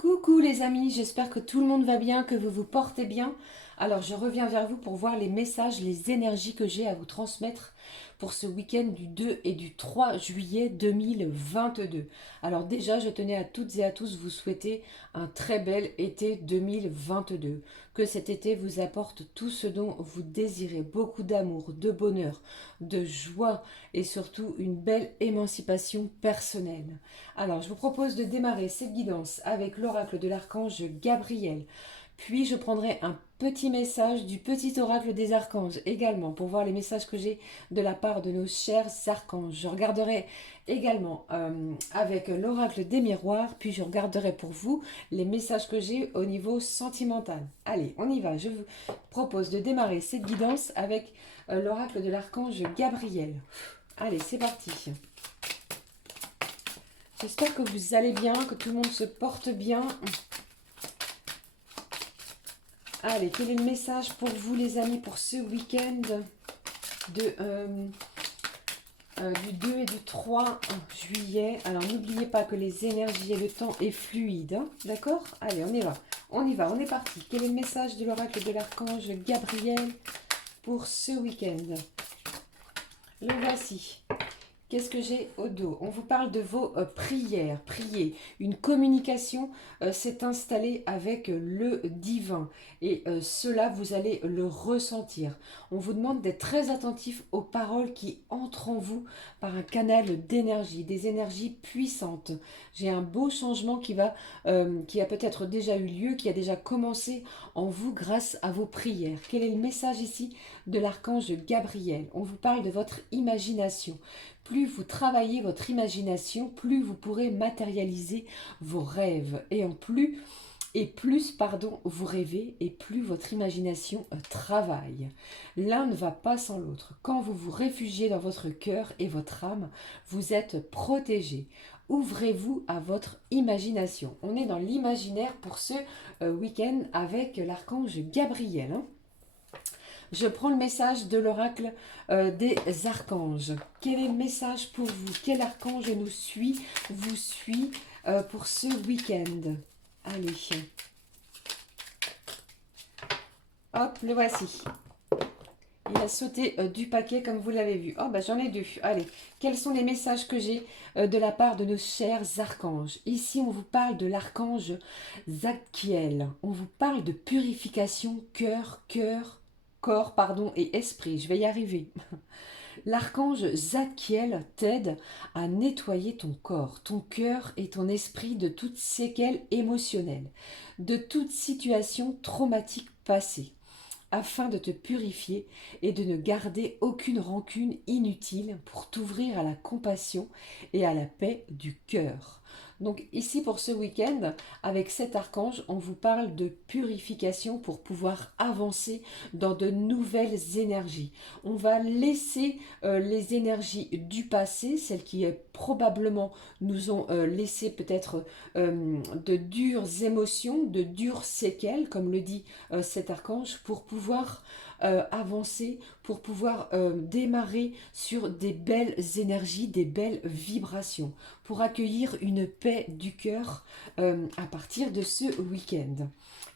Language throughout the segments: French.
Coucou les amis, j'espère que tout le monde va bien, que vous vous portez bien. Alors je reviens vers vous pour voir les messages, les énergies que j'ai à vous transmettre pour ce week-end du 2 et du 3 juillet 2022. Alors déjà, je tenais à toutes et à tous vous souhaiter un très bel été 2022. Que cet été vous apporte tout ce dont vous désirez, beaucoup d'amour, de bonheur, de joie et surtout une belle émancipation personnelle. Alors, je vous propose de démarrer cette guidance avec l'oracle de l'archange Gabriel. Puis, je prendrai un petit message du petit oracle des archanges également pour voir les messages que j'ai de la part de nos chers archanges. Je regarderai également avec l'oracle des miroirs, puis je regarderai pour vous les messages que j'ai au niveau sentimental. Allez, on y va. Je vous propose de démarrer cette guidance avec l'oracle de l'archange Gabriel. Allez, c'est parti. J'espère que vous allez bien, que tout le monde se porte bien. Allez, quel est le message pour vous les amis pour ce week-end du 2 et du 3 juillet. Alors n'oubliez pas que les énergies et le temps est fluide. Hein, d'accord? Allez, on y va. On y va, on est parti. Quel est le message de l'oracle de l'archange Gabriel pour ce week-end? Le voici. Qu'est-ce que j'ai au dos? On vous parle de vos prières, prier. Une communication s'est installée avec le divin et cela, vous allez le ressentir. On vous demande d'être très attentif aux paroles qui entrent en vous par un canal d'énergie, des énergies puissantes. J'ai un beau changement qui a peut-être déjà eu lieu, qui a déjà commencé en vous grâce à vos prières. Quel est le message ici de l'archange Gabriel? On vous parle de votre imagination. Plus vous travaillez votre imagination, plus vous pourrez matérialiser vos rêves. Et plus, vous rêvez et plus votre imagination travaille. L'un ne va pas sans l'autre. Quand vous vous réfugiez dans votre cœur et votre âme, vous êtes protégé. Ouvrez-vous à votre imagination. On est dans l'imaginaire pour ce week-end avec l'archange Gabriel. Hein. Je prends le message de l'oracle des archanges. Quel est le message pour vous? Quel archange vous suit pour ce week-end? Allez. Hop, le voici. Il a sauté du paquet comme vous l'avez vu. Oh, bah j'en ai deux. Allez, quels sont les messages que j'ai de la part de nos chers archanges? Ici, on vous parle de l'archange Zadkiel. On vous parle de purification corps, et esprit. Je vais y arriver. L'archange Zadkiel t'aide à nettoyer ton corps, ton cœur et ton esprit de toutes séquelles émotionnelles, de toute situation traumatique passée, afin de te purifier et de ne garder aucune rancune inutile pour t'ouvrir à la compassion et à la paix du cœur. Donc ici pour ce week-end, avec cet archange, on vous parle de purification pour pouvoir avancer dans de nouvelles énergies. On va laisser les énergies du passé, celles qui probablement nous ont laissé peut-être de dures émotions, de dures séquelles, comme le dit cet archange, pour pouvoir avancer, pour pouvoir démarrer sur des belles énergies, des belles vibrations, pour accueillir une paix du cœur à partir de ce week-end.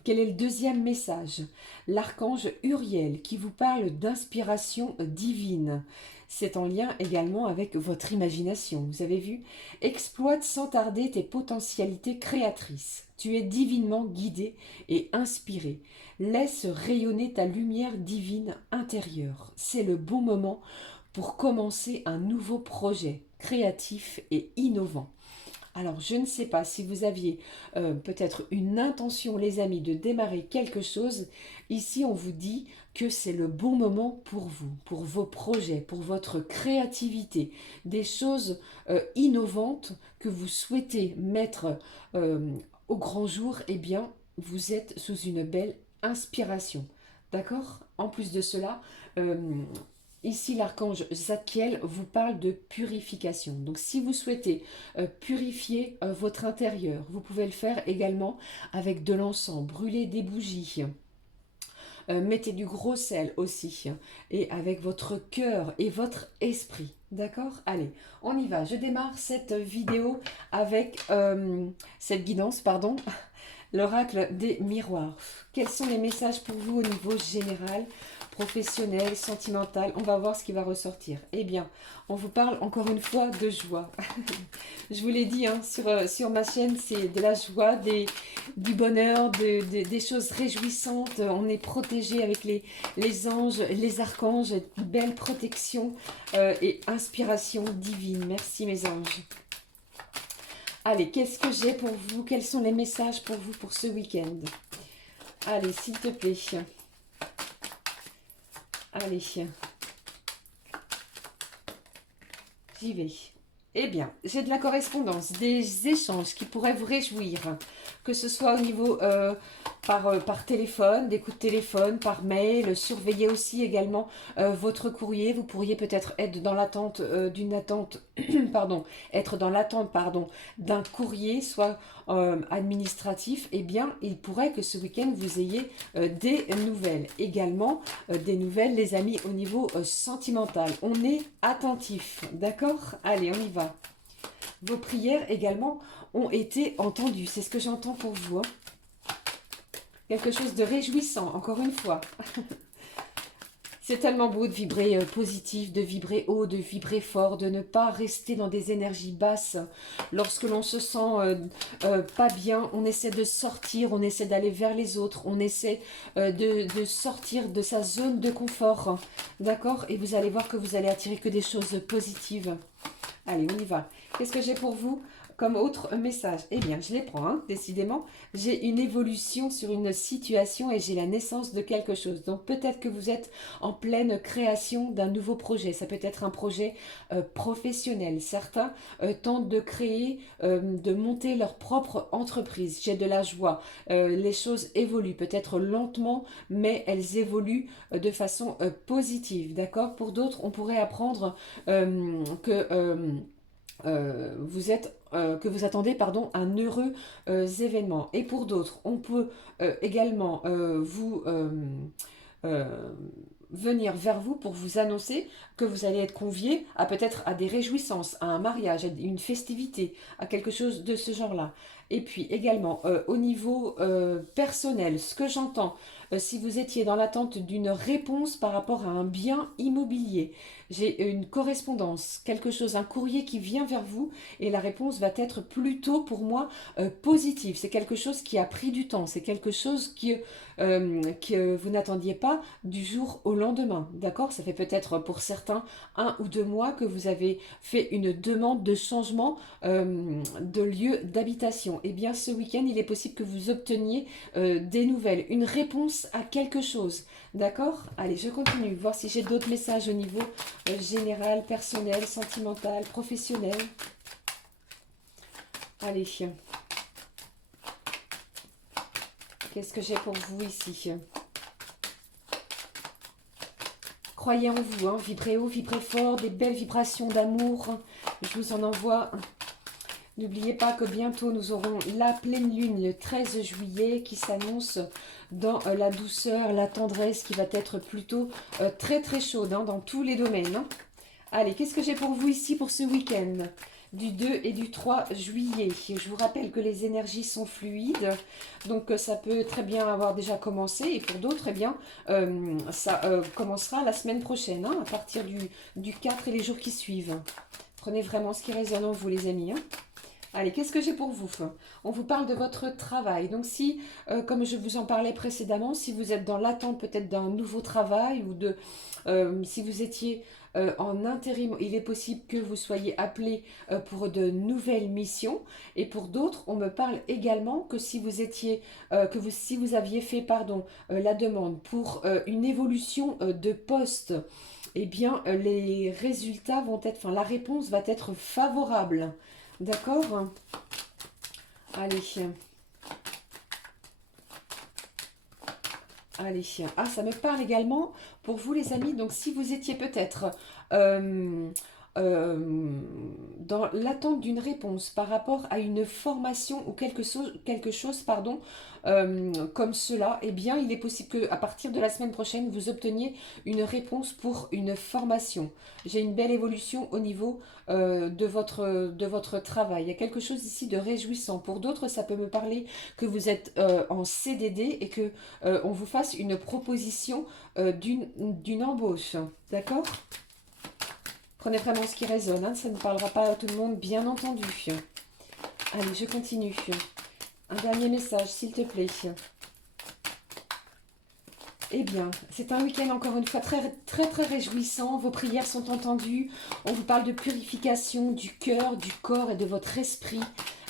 Quel est le deuxième message? L'archange Uriel qui vous parle d'inspiration divine. C'est en lien également avec votre imagination. Vous avez vu? Exploite sans tarder tes potentialités créatrices. Tu es divinement guidé et inspiré. Laisse rayonner ta lumière divine intérieure. C'est le bon moment pour commencer un nouveau projet créatif et innovant. Alors, je ne sais pas si vous aviez peut-être une intention, les amis, de démarrer quelque chose. Ici, on vous dit que c'est le bon moment pour vous, pour vos projets, pour votre créativité. Des choses innovantes que vous souhaitez mettre au grand jour, eh bien, vous êtes sous une belle inspiration. D'accord? En plus de cela, euh, ici, l'archange Zadkiel vous parle de purification. Donc, si vous souhaitez purifier votre intérieur, vous pouvez le faire également avec de l'encens, brûler des bougies. Mettez du gros sel aussi, et avec votre cœur et votre esprit. D'accord? Allez, on y va. Je démarre cette vidéo avec cette guidance, pardon, l'oracle des miroirs. Quels sont les messages pour vous au niveau général, professionnel, sentimental? On va voir ce qui va ressortir. Eh bien, on vous parle encore une fois de joie. Je vous l'ai dit, hein, sur ma chaîne, c'est de la joie, du bonheur, des choses réjouissantes. On est protégé avec les anges, les archanges, belle protection et inspiration divine. Merci mes anges. Allez, qu'est-ce que j'ai pour vous? Quels sont les messages pour vous pour ce week-end? Allez, s'il te plaît. Allez. J'y vais. Eh bien, j'ai de la correspondance, des échanges qui pourraient vous réjouir, que ce soit au niveau par téléphone, des coups de téléphone, par mail. Surveillez aussi également votre courrier. Vous pourriez peut-être être dans l'attente d'une attente, pardon, être dans l'attente, pardon, d'un courrier, soit administratif. Eh bien, il pourrait que ce week-end vous ayez des nouvelles. Également, des nouvelles, les amis, au niveau sentimental. On est attentif, d'accord? Allez, on y va. Vos prières également ont été entendues. C'est ce que j'entends pour vous. Hein. Quelque chose de réjouissant, encore une fois. C'est tellement beau de vibrer positif, de vibrer haut, de vibrer fort, de ne pas rester dans des énergies basses. Lorsque l'on se sent pas bien, on essaie de sortir, on essaie d'aller vers les autres, on essaie de sortir de sa zone de confort. D'accord? Et vous allez voir que vous allez attirer que des choses positives. Allez, on y va. Qu'est-ce que j'ai pour vous comme autre message? Eh bien, je les prends, hein, décidément. J'ai une évolution sur une situation et j'ai la naissance de quelque chose. Donc, peut-être que vous êtes en pleine création d'un nouveau projet. Ça peut être un projet professionnel. Certains tentent de créer, de monter leur propre entreprise. J'ai de la joie. Les choses évoluent, peut-être lentement, mais elles évoluent de façon positive. D'accord? Pour d'autres, on pourrait apprendre que vous attendez pardon, un heureux événement. Et pour d'autres, on peut également vous euh, venir vers vous pour vous annoncer que vous allez être convié à peut-être à des réjouissances, à un mariage, à une festivité, à quelque chose de ce genre-là. Et puis également au niveau personnel, ce que j'entends, si vous étiez dans l'attente d'une réponse par rapport à un bien immobilier, j'ai une correspondance, quelque chose, un courrier qui vient vers vous et la réponse va être plutôt pour moi positive. C'est quelque chose qui a pris du temps, c'est quelque chose que vous n'attendiez pas du jour au lendemain. D'accord? Ça fait peut-être pour certains 1 ou 2 mois que vous avez fait une demande de changement de lieu d'habitation. Eh bien, ce week-end, il est possible que vous obteniez des nouvelles, une réponse à quelque chose. D'accord? Allez, je continue, voir si j'ai d'autres messages au niveau général, personnel, sentimental, professionnel. Allez. Qu'est-ce que j'ai pour vous ici? Croyez en vous, hein, vibrez haut, vibrez fort, des belles vibrations d'amour. Je vous en envoie. N'oubliez pas que bientôt nous aurons la pleine lune le 13 juillet qui s'annonce dans la douceur, la tendresse qui va être plutôt très très chaude hein, dans tous les domaines. Hein. Allez, qu'est-ce que j'ai pour vous ici pour ce week-end du 2 et du 3 juillet. Je vous rappelle que les énergies sont fluides, donc ça peut très bien avoir déjà commencé, et pour d'autres, eh bien, ça commencera la semaine prochaine, hein, à partir du 4 et les jours qui suivent. Prenez vraiment ce qui résonne en vous, les amis. Hein. Allez, qu'est-ce que j'ai pour vous? On vous parle de votre travail. Donc si, comme je vous en parlais précédemment, si vous êtes dans l'attente peut-être d'un nouveau travail ou si vous étiez en intérim, il est possible que vous soyez appelé pour de nouvelles missions. Et pour d'autres, on me parle également que si vous étiez, si vous aviez fait, pardon, la demande pour une évolution de poste, eh bien, les résultats vont être, enfin, la réponse va être favorable. D'accord? Allez. Allez. Ah, ça me parle également pour vous les amis. Donc si vous étiez peut-être dans l'attente d'une réponse par rapport à une formation ou quelque chose pardon, comme cela, eh bien, il est possible qu'à partir de la semaine prochaine, vous obteniez une réponse pour une formation. J'ai une belle évolution au niveau de votre travail. Il y a quelque chose ici de réjouissant. Pour d'autres, ça peut me parler que vous êtes en CDD et que on vous fasse une proposition d'une embauche. D'accord? Prenez vraiment ce qui résonne, hein, ça ne parlera pas à tout le monde, bien entendu. Allez, je continue. Un dernier message, s'il te plaît. Eh bien, c'est un week-end encore une fois très réjouissant. Vos prières sont entendues. On vous parle de purification du cœur, du corps et de votre esprit.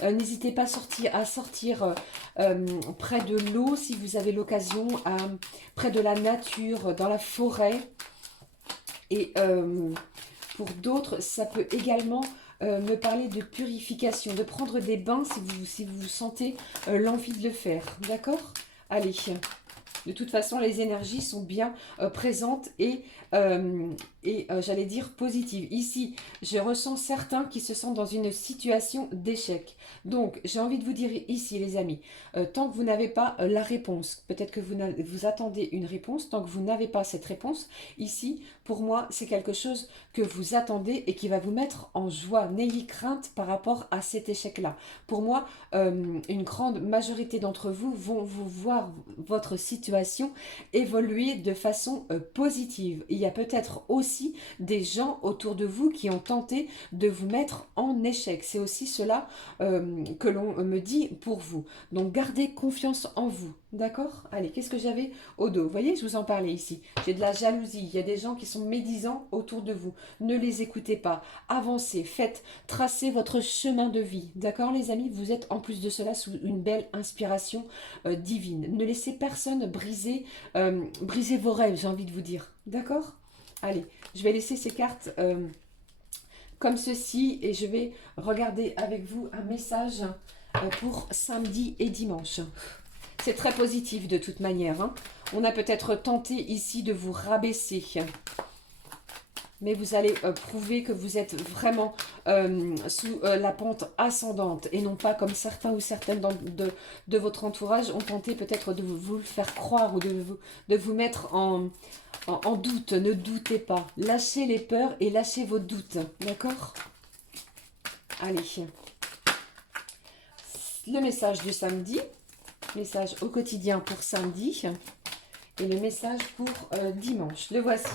N'hésitez pas à sortir près de l'eau si vous avez l'occasion, près de la nature, dans la forêt. Et pour d'autres, ça peut également me parler de purification, de prendre des bains si vous sentez l'envie de le faire. D'accord? Allez. De toute façon, les énergies sont bien présentes et j'allais dire positives. Ici, je ressens certains qui se sentent dans une situation d'échec. Donc, j'ai envie de vous dire ici, les amis, tant que vous n'avez pas la réponse, peut-être que vous attendez une réponse, tant que vous n'avez pas cette réponse, ici, pour moi, c'est quelque chose que vous attendez et qui va vous mettre en joie. N'ayez crainte par rapport à cet échec-là. Pour moi, une grande majorité d'entre vous vont vous voir votre situation évoluer de façon positive. Il y a peut-être aussi des gens autour de vous qui ont tenté de vous mettre en échec. C'est aussi cela que l'on me dit pour vous. Donc gardez confiance en vous. D'accord? Allez, qu'est-ce que j'avais au dos? Vous voyez, je vous en parlais ici. J'ai de la jalousie. Il y a des gens qui sont médisants autour de vous. Ne les écoutez pas. Avancez, tracez votre chemin de vie. D'accord, les amis? Vous êtes en plus de cela sous une belle inspiration divine. Ne laissez personne briser vos rêves, j'ai envie de vous dire. D'accord? Allez, je vais laisser ces cartes comme ceci et je vais regarder avec vous un message pour samedi et dimanche. C'est très positif de toute manière. Hein. On a peut-être tenté ici de vous rabaisser. Mais vous allez prouver que vous êtes vraiment sous la pente ascendante et non pas comme certains ou certaines de votre entourage ont tenté peut-être de vous le faire croire ou de vous mettre en doute. Ne doutez pas. Lâchez les peurs et lâchez vos doutes. D'accord? Allez. Le message du samedi. Message au quotidien pour samedi. Et le message pour dimanche. Le voici.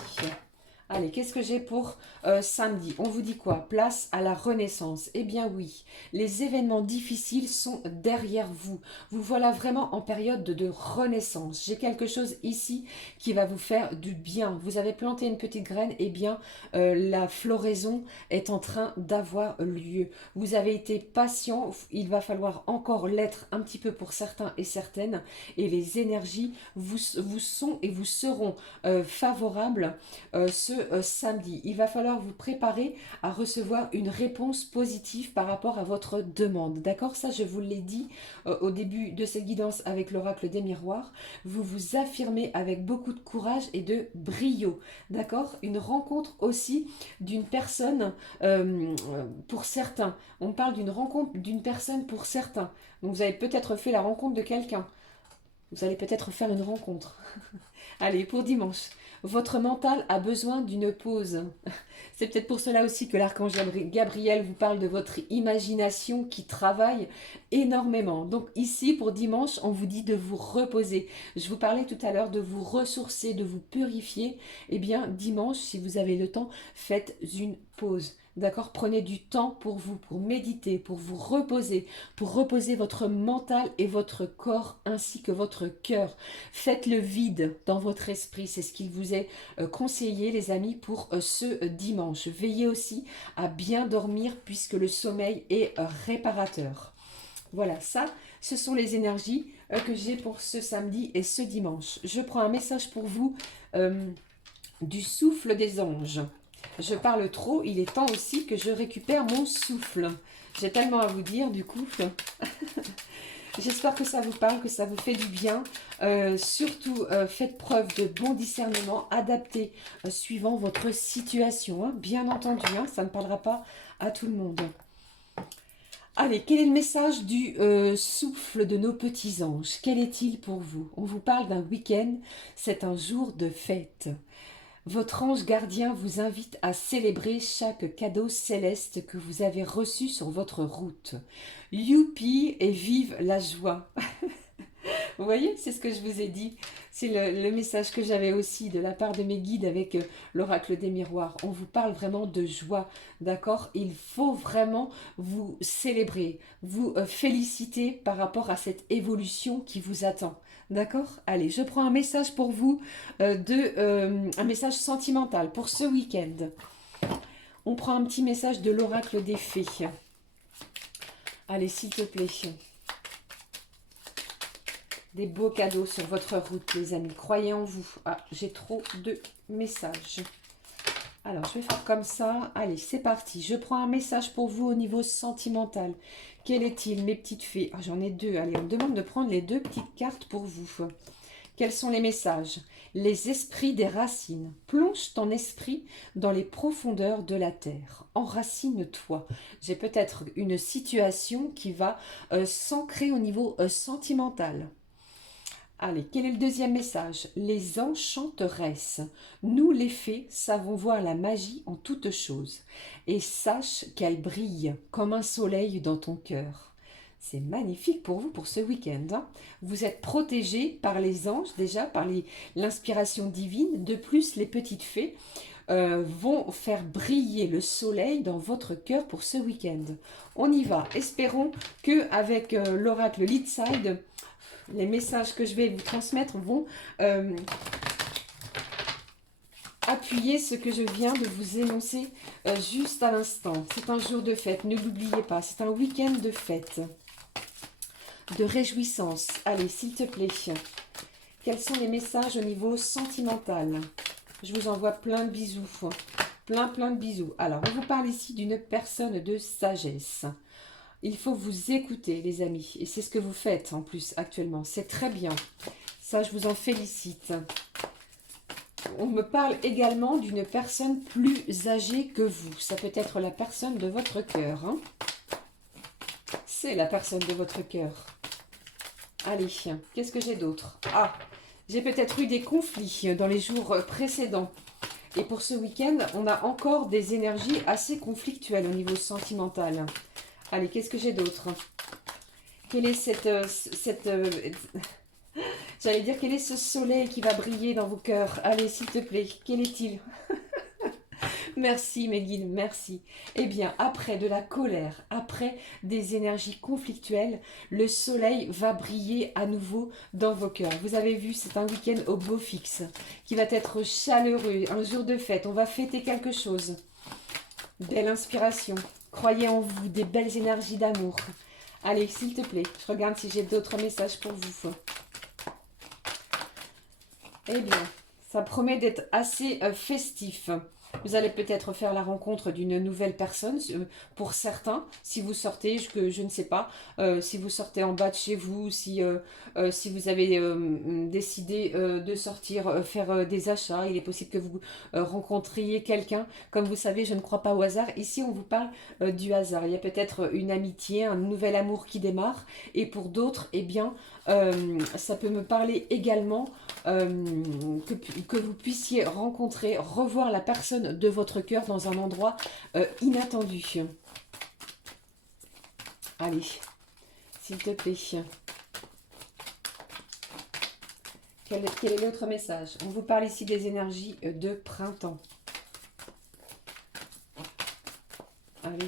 Allez, qu'est-ce que j'ai pour samedi? On vous dit quoi? Place à la renaissance. Eh bien oui, les événements difficiles sont derrière vous. Vous voilà vraiment en période de renaissance. J'ai quelque chose ici qui va vous faire du bien. Vous avez planté une petite graine, eh bien la floraison est en train d'avoir lieu. Vous avez été patient, il va falloir encore l'être un petit peu pour certains et certaines. Et les énergies vous sont et vous seront favorables samedi. Il va falloir vous préparer à recevoir une réponse positive par rapport à votre demande. D'accord? Ça, je vous l'ai dit au début de cette guidance avec l'oracle des miroirs. Vous vous affirmez avec beaucoup de courage et de brio. D'accord? Une rencontre aussi d'une personne pour certains. On parle d'une rencontre d'une personne pour certains. Donc, vous avez peut-être fait la rencontre de quelqu'un. Vous allez peut-être faire une rencontre. Allez, pour dimanche. Votre mental a besoin d'une pause. C'est peut-être pour cela aussi que l'archange Gabriel vous parle de votre imagination qui travaille énormément. Donc ici, pour dimanche, on vous dit de vous reposer. Je vous parlais tout à l'heure de vous ressourcer, de vous purifier. Eh bien, dimanche, si vous avez le temps, faites une pause. D'accord? Prenez du temps pour vous, pour méditer, pour vous reposer, pour reposer votre mental et votre corps ainsi que votre cœur. Faites le vide dans votre esprit, c'est ce qu'il vous est conseillé les amis pour ce dimanche. Veillez aussi à bien dormir puisque le sommeil est réparateur. Voilà, ça, ce sont les énergies que j'ai pour ce samedi et ce dimanche. Je prends un message pour vous du souffle des anges. Je parle trop, il est temps aussi que je récupère mon souffle. J'ai tellement à vous dire du coup. J'espère que ça vous parle, que ça vous fait du bien. Surtout, faites preuve de bon discernement, adaptez suivant votre situation. Hein. Bien entendu, hein, ça ne parlera pas à tout le monde. Allez, quel est le message du souffle de nos petits anges? Quel est-il pour vous? On vous parle d'un week-end, c'est un jour de fête. Votre ange gardien vous invite à célébrer chaque cadeau céleste que vous avez reçu sur votre route. Youpi et vive la joie! Vous voyez, c'est ce que je vous ai dit. C'est le message que j'avais aussi de la part de mes guides avec l'oracle des miroirs. On vous parle vraiment de joie, d'accord? Il faut vraiment vous célébrer, vous féliciter par rapport à cette évolution qui vous attend. D'accord? Allez, je prends un message pour vous, un message sentimental pour ce week-end. On prend un petit message de l'oracle des fées. Allez, s'il te plaît. Des beaux cadeaux sur votre route, les amis. Croyez en vous. Ah, j'ai trop de messages. Alors, je vais faire comme ça. Allez, c'est parti. Je prends un message pour vous au niveau sentimental. Quel est-il, mes petites fées? Ah, j'en ai deux. Allez, on me demande de prendre les deux petites cartes pour vous. Quels sont les messages? Les esprits des racines. Plonge ton esprit dans les profondeurs de la terre. Enracine-toi. J'ai peut-être une situation qui va s'ancrer au niveau sentimental. Allez, quel est le deuxième message? Les enchanteresses. Nous, les fées, savons voir la magie en toutes choses. Et sache qu'elle brille comme un soleil dans ton cœur. C'est magnifique pour vous, pour ce week-end. Hein. Vous êtes protégés par les anges, déjà, par l'inspiration divine. De plus, les petites fées vont faire briller le soleil dans votre cœur pour ce week-end. On y va. Espérons qu'avec l'oracle Leadside, les messages que je vais vous transmettre vont appuyer ce que je viens de vous énoncer juste à l'instant. C'est un jour de fête, ne l'oubliez pas. C'est un week-end de fête, de réjouissance. Allez, s'il te plaît, quels sont les messages au niveau sentimental? Je vous envoie plein de bisous. Plein de bisous. Alors, on vous parle ici d'une personne de sagesse. Il faut vous écouter, les amis. Et c'est ce que vous faites, en plus, actuellement. C'est très bien. Ça, je vous en félicite. On me parle également d'une personne plus âgée que vous. Ça peut être la personne de votre cœur. Hein. C'est la personne de votre cœur. Allez, qu'est-ce que j'ai d'autre? Ah, j'ai peut-être eu des conflits dans les jours précédents. Et pour ce week-end, on a encore des énergies assez conflictuelles au niveau sentimental. Allez, qu'est-ce que j'ai d'autre? Quelle est j'allais dire, quel est ce soleil qui va briller dans vos cœurs? Allez, s'il te plaît, quel est-il? Merci, mes guides, merci. Eh bien, après de la colère, après des énergies conflictuelles, le soleil va briller à nouveau dans vos cœurs. Vous avez vu, c'est un week-end au beau fixe, qui va être chaleureux, un jour de fête. On va fêter quelque chose. Belle inspiration. Croyez en vous, des belles énergies d'amour. Allez, s'il te plaît, je regarde si j'ai d'autres messages pour vous. Eh bien, ça promet d'être assez festif. Vous allez peut-être faire la rencontre d'une nouvelle personne, pour certains, si vous sortez, je ne sais pas, si vous sortez en bas de chez vous, si vous avez décidé de sortir, faire des achats, il est possible que vous rencontriez quelqu'un. Comme vous savez, je ne crois pas au hasard. Ici, on vous parle du hasard. Il y a peut-être une amitié, un nouvel amour qui démarre, et pour d'autres, eh bien, ça peut me parler également que vous puissiez rencontrer, revoir la personne de votre cœur dans un endroit inattendu. Allez, s'il te plaît. Quel est l'autre message? On vous parle ici des énergies de printemps. Allez.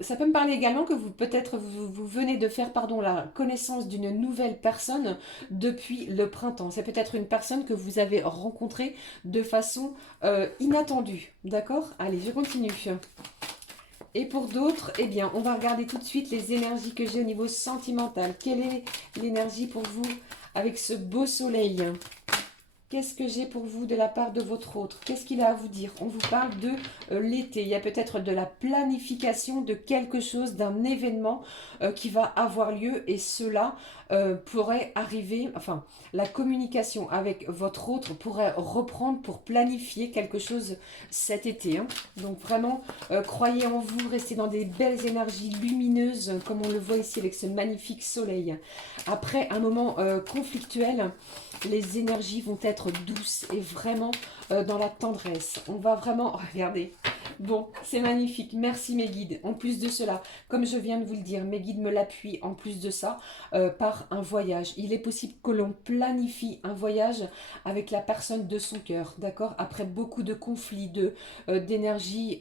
Ça peut me parler également que peut-être vous venez de faire la connaissance d'une nouvelle personne depuis le printemps. C'est peut-être une personne que vous avez rencontrée de façon inattendue. D'accord? Allez, je continue. Et pour d'autres, eh bien, on va regarder tout de suite les énergies que j'ai au niveau sentimental. Quelle est l'énergie pour vous avec ce beau soleil? qu'est-ce que j'ai pour vous de la part de votre autre? Qu'est-ce qu'il a à vous dire? On vous parle de l'été. Il y a peut-être de la planification de quelque chose, d'un événement qui va avoir lieu et cela pourrait arriver, enfin, la communication avec votre autre pourrait reprendre pour planifier quelque chose cet été. Hein. Donc vraiment, croyez en vous, restez dans des belles énergies lumineuses, comme on le voit ici avec ce magnifique soleil. Après un moment conflictuel, les énergies vont être douces et vraiment dans la tendresse. On va vraiment... Regardez. Bon, c'est magnifique. Merci mes guides. En plus de cela, comme je viens de vous le dire, mes guides me l'appuient en plus de ça par un voyage. Il est possible que l'on planifie un voyage avec la personne de son cœur, d'accord? Après beaucoup de conflits, d'énergie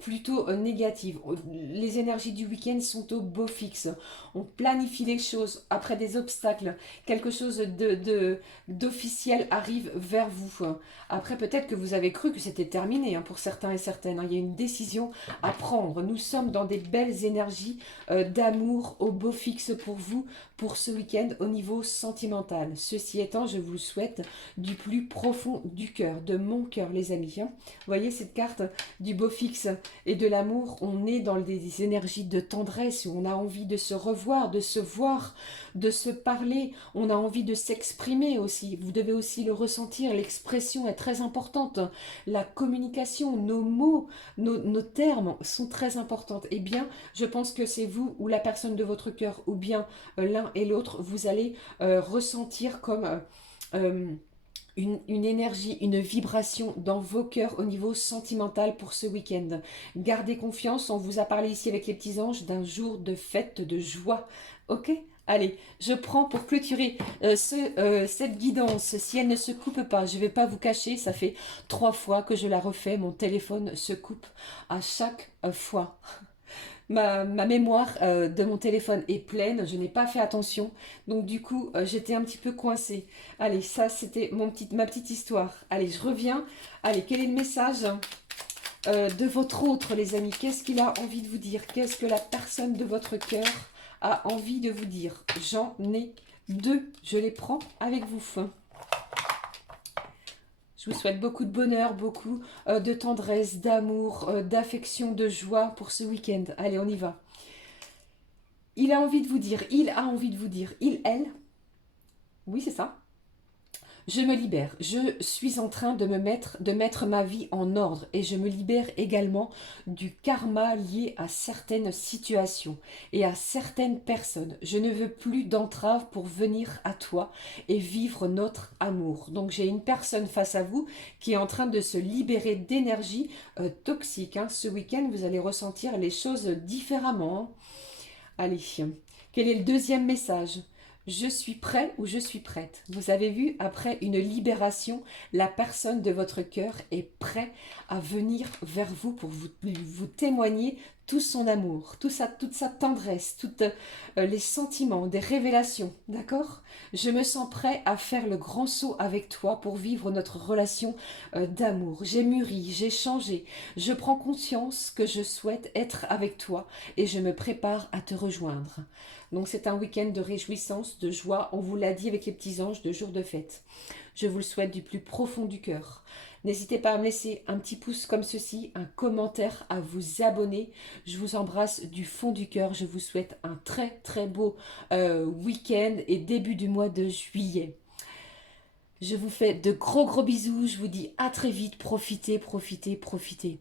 plutôt négative. Les énergies du week-end sont au beau fixe. On planifie les choses après des obstacles. Quelque chose d'officiel arrive vers vous. Après, peut-être que vous avez cru que c'était terminé hein, pour certains et certaines. Hein. Il y a une décision à prendre. Nous sommes dans des belles énergies d'amour au beau fixe pour vous, pour ce week-end au niveau sentimental. Ceci étant, je vous le souhaite du plus profond du cœur, de mon cœur, les amis. Hein. Vous voyez cette carte du beau fixe et de l'amour. On est dans des énergies de tendresse où on a envie de se revoir, de se voir, de se parler. On a envie de s'exprimer aussi. Vous devez aussi le ressentir. L'expression est très importante. La communication, nos mots, nos termes sont très importantes. Eh bien, je pense que c'est vous ou la personne de votre cœur ou bien l'un et l'autre, vous allez ressentir comme une énergie, une vibration dans vos cœurs au niveau sentimental pour ce week-end. Gardez confiance, on vous a parlé ici avec les petits anges d'un jour de fête, de joie. Ok ? Allez, je prends pour clôturer cette guidance. Si elle ne se coupe pas, je ne vais pas vous cacher, ça fait 3 fois que je la refais. Mon téléphone se coupe à chaque fois. Ma mémoire de mon téléphone est pleine, je n'ai pas fait attention, donc du coup j'étais un petit peu coincée. Allez, ça c'était ma petite histoire. Allez, je reviens. Allez, quel est le message de votre autre, les amis? Qu'est-ce qu'il a envie de vous dire? Qu'est-ce que la personne de votre cœur a envie de vous dire? J'en ai 2, je les prends avec vous. Je vous souhaite beaucoup de bonheur, beaucoup de tendresse, d'amour, d'affection, de joie pour ce week-end. Allez, on y va. Il a envie de vous dire, elle, oui c'est ça. Je me libère, je suis en train de mettre ma vie en ordre et je me libère également du karma lié à certaines situations et à certaines personnes. Je ne veux plus d'entrave pour venir à toi et vivre notre amour. Donc j'ai une personne face à vous qui est en train de se libérer d'énergie toxique. Hein. Ce week-end, vous allez ressentir les choses différemment. Allez, quel est le deuxième message ? Je suis prêt ou je suis prête. Vous avez vu, après une libération, la personne de votre cœur est prête à venir vers vous pour vous témoigner tout son amour, toute sa tendresse, tous les sentiments, des révélations, d'accord? Je me sens prêt à faire le grand saut avec toi pour vivre notre relation d'amour. J'ai mûri, j'ai changé, je prends conscience que je souhaite être avec toi et je me prépare à te rejoindre. Donc c'est un week-end de réjouissance, de joie, on vous l'a dit avec les petits anges, de jour de fête. Je vous le souhaite du plus profond du cœur. N'hésitez pas à me laisser un petit pouce comme ceci, un commentaire, à vous abonner. Je vous embrasse du fond du cœur. Je vous souhaite un très très beau week-end et début du mois de juillet. Je vous fais de gros gros bisous. Je vous dis à très vite. Profitez, profitez, profitez.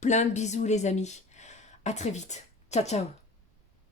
Plein de bisous les amis. À très vite. Ciao, ciao.